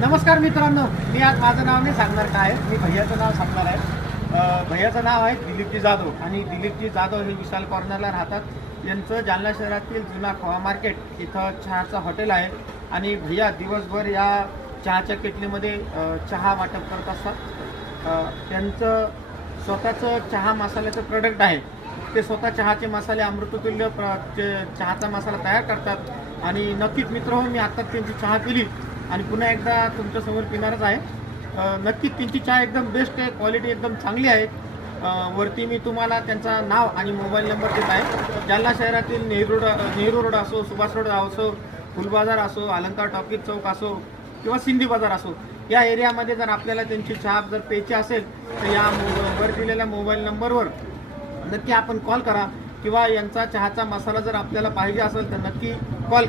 नमस्कार मित्रांनो, मी आज माझं नाव नाही सांगणार काय आहे, मी भैयाचं नाव सांगणार आहे. भैयाचं नाव आहे दिलीपजी जाधव आणि दिलीपजी जाधव हे विशाल कॉर्नरला राहतात. यांचं जालना शहरातील जुना खवा मार्केट इथं चहाचं हॉटेल आहे आणि भैया दिवसभर या चहाच्या केटलीमध्ये चहा वाटप करत असतात. त्यांचं स्वतःचं चहा मसाल्याचं प्रोडक्ट आहे. ते स्वतः चहाचे मसाले अमृततुल्य चहाचा मसाला तयार करतात आणि नक्कीच मित्र मी आत्ताच त्यांची चहा पिली आणि पुन्हा एकदा तुमच्यासमोर पिणारच आहे. नक्कीच त्यांची चहा एकदम बेस्ट आहे, क्वालिटी एकदम चांगली आहे. वरती मी तुम्हाला त्यांचा नाव आणि मोबाईल नंबर देत आहे. जालना शहरातील नेहरू रोड असो, सुभाष रोड असो, फुलबाजार असो, अलंकार टॉकीज चौक असो किंवा सिंधी बाजार असो, या एरियामध्ये जर आपल्याला त्यांची चहा जर प्यायची असेल तर या वर दिलेल्या मोबाईल नंबरवर नक्की आपण कॉल करा किंवा यांचा चहाचा मसाला जर आपल्याला पाहिजे असेल तर नक्की कॉल करा.